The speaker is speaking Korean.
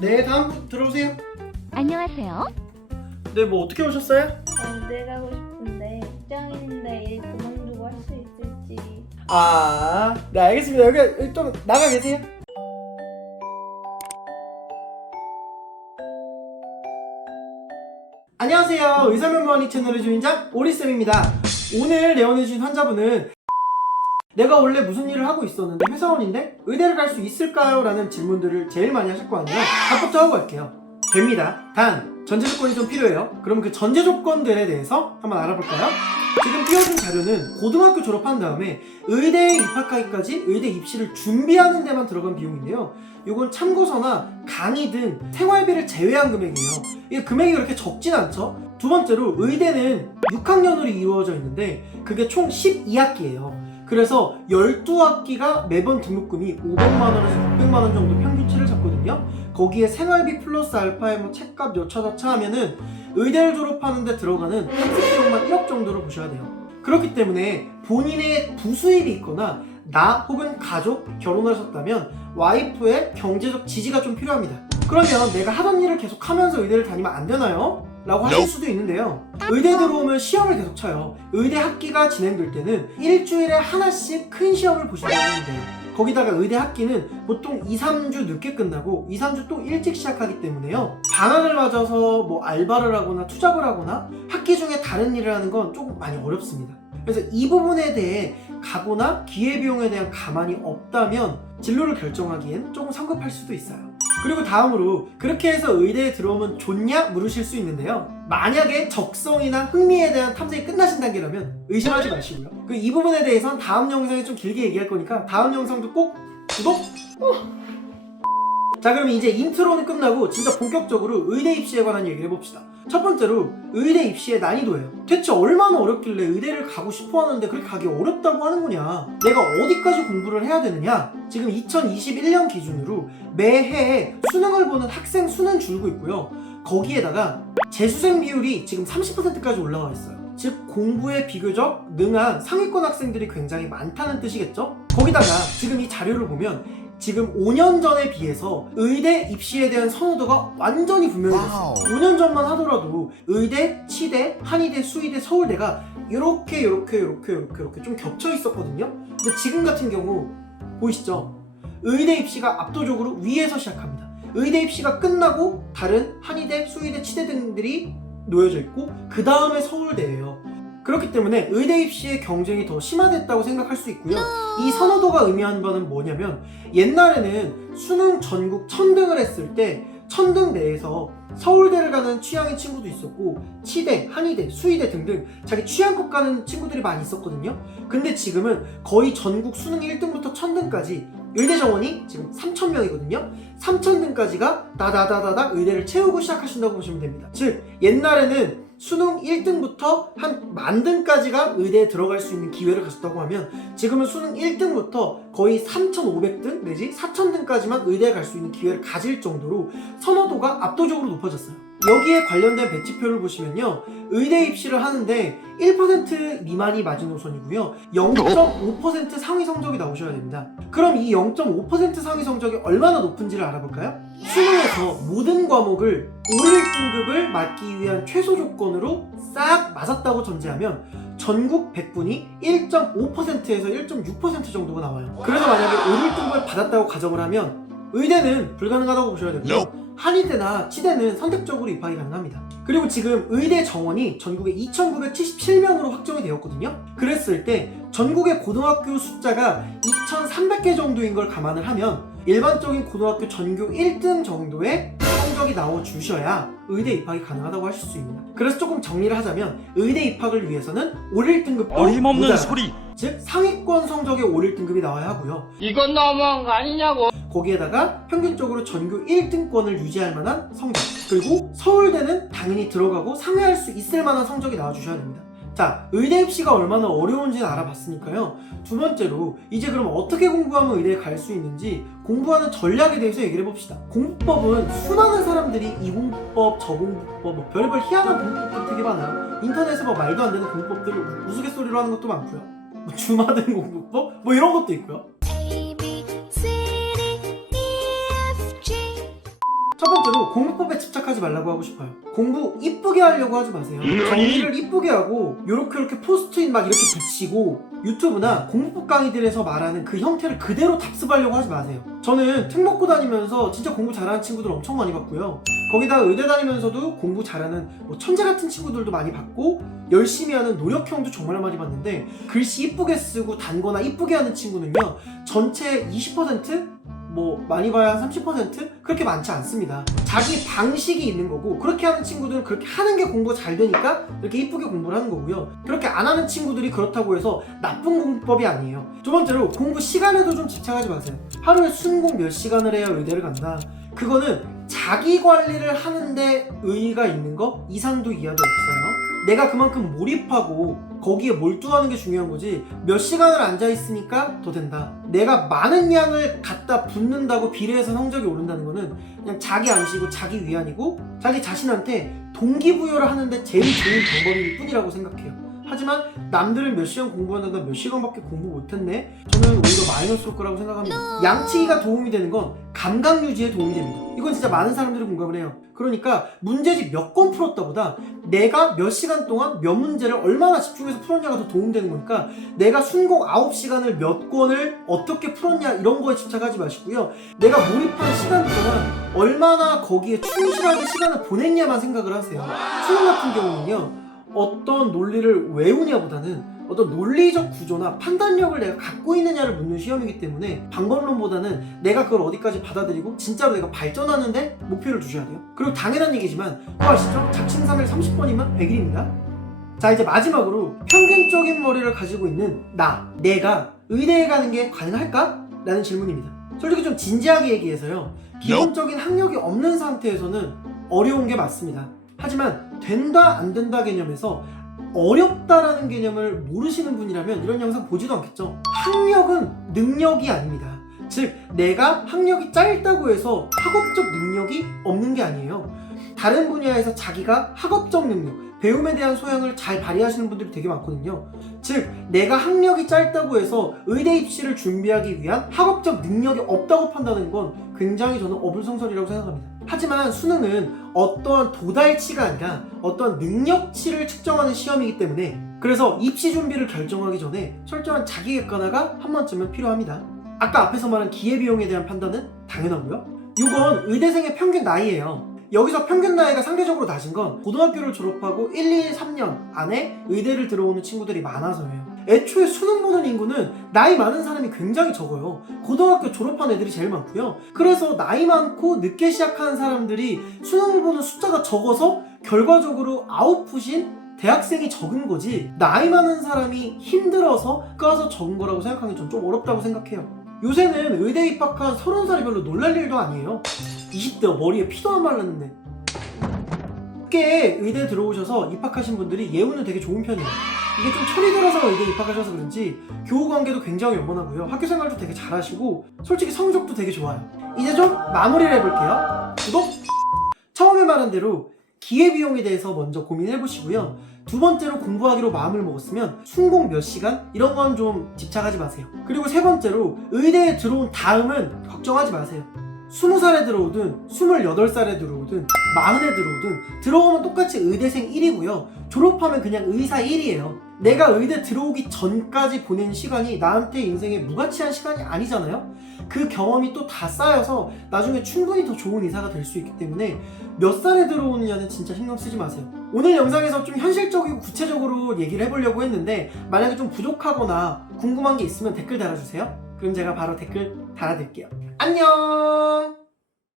네, 다음 분 들어오세요. 안녕하세요. 네, 뭐 어떻게 오셨어요? 군대 가고 싶은데 직장인인데 일 그만두고 할 수 있을지. 아, 네, 알겠습니다. 여기 좀 나가 계세요. 안녕하세요. 의사면모하니 채널의 주인장 오리쌤입니다. 오늘 내원해주신 환자분은 내가 원래 무슨 일을 하고 있었는데 회사원인데 의대를 갈 수 있을까요? 라는 질문들을 제일 많이 하실 거 아니에요. 답부터 하고 갈게요. 됩니다. 단 전제 조건이 좀 필요해요. 그럼 그 전제 조건들에 대해서 한번 알아볼까요? 지금 띄워준 자료는 고등학교 졸업한 다음에 의대에 입학하기까지 의대 입시를 준비하는 데만 들어간 비용인데요. 이건 참고서나 강의 등 생활비를 제외한 금액이에요. 이 금액이 그렇게 적진 않죠? 두 번째로 의대는 6학년으로 이루어져 있는데 그게 총 12학기예요. 그래서 12학기가 매번 등록금이 500만원에서 600만원 정도 평균치를 잡거든요. 거기에 생활비 플러스 알파에 뭐 책값 여차저차 하면은 의대를 졸업하는데 들어가는 학습 비용만 1억 정도로 보셔야 돼요. 그렇기 때문에 본인의 부수입이 있거나 나 혹은 가족, 결혼하셨다면 와이프의 경제적 지지가 좀 필요합니다. 그러면 내가 하던 일을 계속 하면서 의대를 다니면 안 되나요? 라고 하실 수도 있는데요. 의대 들어오면 시험을 계속 쳐요. 의대 학기가 진행될 때는 일주일에 하나씩 큰 시험을 보신다고 하면 돼요. 거기다가 의대 학기는 보통 2-3주 늦게 끝나고 2-3주 또 일찍 시작하기 때문에요. 방학을 맞아서 뭐 알바를 하거나 투잡을 하거나 학기 중에 다른 일을 하는 건 조금 많이 어렵습니다. 그래서 이 부분에 대해 각오나 기회비용에 대한 가만이 없다면 진로를 결정하기엔 조금 성급할 수도 있어요. 그리고 다음으로 그렇게 해서 의대에 들어오면 좋냐? 물으실 수 있는데요. 만약에 적성이나 흥미에 대한 탐색이 끝나신 단계라면 의심하지 마시고요. 이 부분에 대해서는 다음 영상에 좀 길게 얘기할 거니까 다음 영상도 꼭 구독! 자, 그럼 이제 인트로는 끝나고 진짜 본격적으로 의대 입시에 관한 얘기를 해봅시다. 첫 번째로 의대 입시의 난이도예요. 대체 얼마나 어렵길래 의대를 가고 싶어 하는데 그렇게 가기 어렵다고 하는 거냐? 내가 어디까지 공부를 해야 되느냐? 지금 2021년 기준으로 매해에 수능을 보는 학생 수는 줄고 있고요. 거기에다가 재수생 비율이 지금 30%까지 올라와 있어요. 즉 공부에 비교적 능한 상위권 학생들이 굉장히 많다는 뜻이겠죠? 거기다가 지금 이 자료를 보면 지금 5년 전에 비해서 의대 입시에 대한 선호도가 완전히 분명해졌어요. 5년 전만 하더라도 의대, 치대, 한의대, 수의대, 서울대가 이렇게 좀 겹쳐 있었거든요. 근데 지금 같은 경우 보이시죠? 의대 입시가 압도적으로 위에서 시작합니다. 의대 입시가 끝나고 다른 한의대, 수의대, 치대 등들이 놓여져 있고 그 다음에 서울대예요. 그렇기 때문에 의대 입시의 경쟁이 더 심화됐다고 생각할 수 있고요. 이 선호도가 의미하는 바는 뭐냐면 옛날에는 수능 전국 1000등을 했을 때 1000등 내에서 서울대를 가는 취향의 친구도 있었고 치대, 한의대, 수의대 등등 자기 취향껏 가는 친구들이 많이 있었거든요. 근데 지금은 거의 전국 수능 1등부터 1000등까지 의대 정원이 지금 3000명이거든요. 3000등까지가 다다다다다 의대를 채우고 시작하신다고 보시면 됩니다. 즉 옛날에는 수능 1등부터 한 10,000등까지가 의대에 들어갈 수 있는 기회를 가졌다고 하면 지금은 수능 1등부터 거의 3,500등 내지 4,000등까지만 의대에 갈 수 있는 기회를 가질 정도로 선호도가 압도적으로 높아졌어요. 여기에 관련된 배치표를 보시면요. 의대 입시를 하는데 1% 미만이 마지노선이고요. 0.5% 상위 성적이 나오셔야 됩니다. 그럼 이 0.5% 상위 성적이 얼마나 높은지를 알아볼까요? 수능에서 모든 과목을 5일 등급을 맞기 위한 최소 조건으로 싹 맞았다고 전제하면 전국 100분이 1.5%에서 1.6% 정도가 나와요. 그래서 만약에 5일 등급을 받았다고 가정을 하면 의대는 불가능하다고 보셔야 되고요. 한의대나 치대는 선택적으로 입학이 가능합니다. 그리고 지금 의대 정원이 전국에 2,977명으로 확정이 되었거든요. 그랬을 때 전국의 고등학교 숫자가 2,300개 정도인 걸 감안을 하면 일반적인 고등학교 전교 1등 정도의 성적이 나와주셔야 의대 입학이 가능하다고 하실 수 있습니다. 그래서 조금 정리를 하자면 의대 입학을 위해서는 5일 등급도 어림없는 모자라. 소리! 즉 상위권 성적의 5일 등급이 나와야 하고요. 이건 너무한 거 아니냐고. 거기에다가 평균적으로 전교 1등권을 유지할 만한 성적, 그리고 서울대는 당연히 들어가고 상회할 수 있을 만한 성적이 나와주셔야 됩니다. 자, 의대 입시가 얼마나 어려운지는 알아봤으니까요. 두 번째로 이제 그럼 어떻게 공부하면 의대에 갈 수 있는지 공부하는 전략에 대해서 얘기를 해봅시다. 공부법은 수많은 사람들이 이 공부법, 저 공부법, 뭐 별의별 희한한 공부법들이 되게 많아요. 인터넷에 뭐 말도 안 되는 공부법들을 우스갯소리로 하는 것도 많고요. 뭐 주마등 공부법? 뭐 이런 것도 있고요. 첫 번째로 공부법에 집착하지 말라고 하고 싶어요. 공부 이쁘게 하려고 하지 마세요. 정리를 이쁘게 하고 요렇게 포스트잇 막 이렇게 붙이고 유튜브나 공부법 강의들에서 말하는 그 형태를 그대로 답습하려고 하지 마세요. 저는 특목고 다니면서 진짜 공부 잘하는 친구들 엄청 많이 봤고요. 거기다 의대 다니면서도 공부 잘하는 천재 같은 친구들도 많이 봤고 열심히 하는 노력형도 정말 많이 봤는데 글씨 이쁘게 쓰고 단거나 이쁘게 하는 친구는요 전체 20%? 많이 봐야 한 30%? 그렇게 많지 않습니다. 자기 방식이 있는 거고 그렇게 하는 친구들은 그렇게 하는 게 공부가 잘 되니까 이렇게 이쁘게 공부를 하는 거고요. 그렇게 안 하는 친구들이 그렇다고 해서 나쁜 공부법이 아니에요. 두 번째로 공부 시간에도 좀 집착하지 마세요. 하루에 순공 몇 시간을 해야 의대를 간다. 그거는 자기 관리를 하는데 의의가 있는 거 이상도 이하도 없어요. 내가 그만큼 몰입하고 거기에 몰두하는 게 중요한 거지 몇 시간을 앉아있으니까 더 된다. 내가 많은 양을 갖다 붓는다고 비례해서 성적이 오른다는 거는 그냥 자기 암시고 자기 위안이고 자기 자신한테 동기부여를 하는데 제일 좋은 방법일 뿐이라고 생각해요. 하지만 남들은 몇 시간 공부하는데 몇 시간밖에 공부 못했네? 저는 오히려 마이너스일 거라고 생각합니다. 양치기가 도움이 되는 건 감각 유지에 도움이 됩니다. 이건 진짜 많은 사람들이 공감을 해요. 그러니까 문제집 몇 건 풀었다 보다 내가 몇 시간 동안 몇 문제를 얼마나 집중해서 풀었냐가 더 도움되는 거니까 내가 순공 9시간을 몇 권을 어떻게 풀었냐 이런 거에 집착하지 마시고요. 내가 몰입한 시간 동안 얼마나 거기에 충실하게 시간을 보냈냐만 생각을 하세요. 수능 같은 경우는요 어떤 논리를 외우냐보다는 어떤 논리적 구조나 판단력을 내가 갖고 있느냐를 묻는 시험이기 때문에 방법론보다는 내가 그걸 어디까지 받아들이고 진짜로 내가 발전하는데 목표를 두셔야 돼요. 그리고 당연한 얘기지만 그거 아시죠? 작심 삼일 30번이면 100일입니다. 자 이제 마지막으로 평균적인 머리를 가지고 있는 내가 의대에 가는 게 가능할까? 라는 질문입니다. 솔직히 좀 진지하게 얘기해서요 기본적인 학력이 없는 상태에서는 어려운 게 맞습니다. 하지만 된다 안 된다 개념에서 어렵다라는 개념을 모르시는 분이라면 이런 영상 보지도 않겠죠. 학력은 능력이 아닙니다. 즉 내가 학력이 짧다고 해서 학업적 능력이 없는 게 아니에요. 다른 분야에서 자기가 학업적 능력, 배움에 대한 소양을 잘 발휘하시는 분들이 되게 많거든요. 즉 내가 학력이 짧다고 해서 의대 입시를 준비하기 위한 학업적 능력이 없다고 판단하는 건 굉장히 저는 어불성설이라고 생각합니다. 하지만 수능은 어떠한 도달치가 아니라 어떠한 능력치를 측정하는 시험이기 때문에 그래서 입시 준비를 결정하기 전에 철저한 자기 객관화가 한 번쯤은 필요합니다. 아까 앞에서 말한 기회비용에 대한 판단은 당연하고요. 이건 의대생의 평균 나이예요. 여기서 평균 나이가 상대적으로 낮은 건 고등학교를 졸업하고 1, 2, 3년 안에 의대를 들어오는 친구들이 많아서예요. 애초에 수능 보는 인구는 나이 많은 사람이 굉장히 적어요. 고등학교 졸업한 애들이 제일 많고요. 그래서 나이 많고 늦게 시작하는 사람들이 수능을 보는 숫자가 적어서 결과적으로 아웃풋인 대학생이 적은 거지 나이 많은 사람이 힘들어서 가서 적은 거라고 생각하는 게 좀 어렵다고 생각해요. 요새는 의대 입학한 30살이 별로 놀랄 일도 아니에요. 20대 머리에 피도 안 말랐는데 늦게 의대 들어오셔서 입학하신 분들이 예우는 되게 좋은 편이에요. 이게 좀 철이 들어서 의대 입학하셔서 그런지 교우관계도 굉장히 원만하고요. 학교생활도 되게 잘하시고 솔직히 성적도 되게 좋아요. 이제 좀 마무리를 해볼게요. 구독! 처음에 말한 대로 기회비용에 대해서 먼저 고민해보시고요. 두 번째로 공부하기로 마음을 먹었으면 순공 몇 시간? 이런 건 좀 집착하지 마세요. 그리고 세 번째로 의대에 들어온 다음은 걱정하지 마세요. 20살에 들어오든 28살에 들어오든 40에 들어오든 들어오면 똑같이 의대생 1이고요. 졸업하면 그냥 의사 1이에요. 내가 의대 들어오기 전까지 보낸 시간이 나한테 인생에 무가치한 시간이 아니잖아요. 그 경험이 또 다 쌓여서 나중에 충분히 더 좋은 의사가 될 수 있기 때문에 몇 살에 들어오느냐는 진짜 신경 쓰지 마세요. 오늘 영상에서 좀 현실적이고 구체적으로 얘기를 해보려고 했는데 만약에 좀 부족하거나 궁금한 게 있으면 댓글 달아주세요. 그럼 제가 바로 댓글 달아드릴게요. 안녕!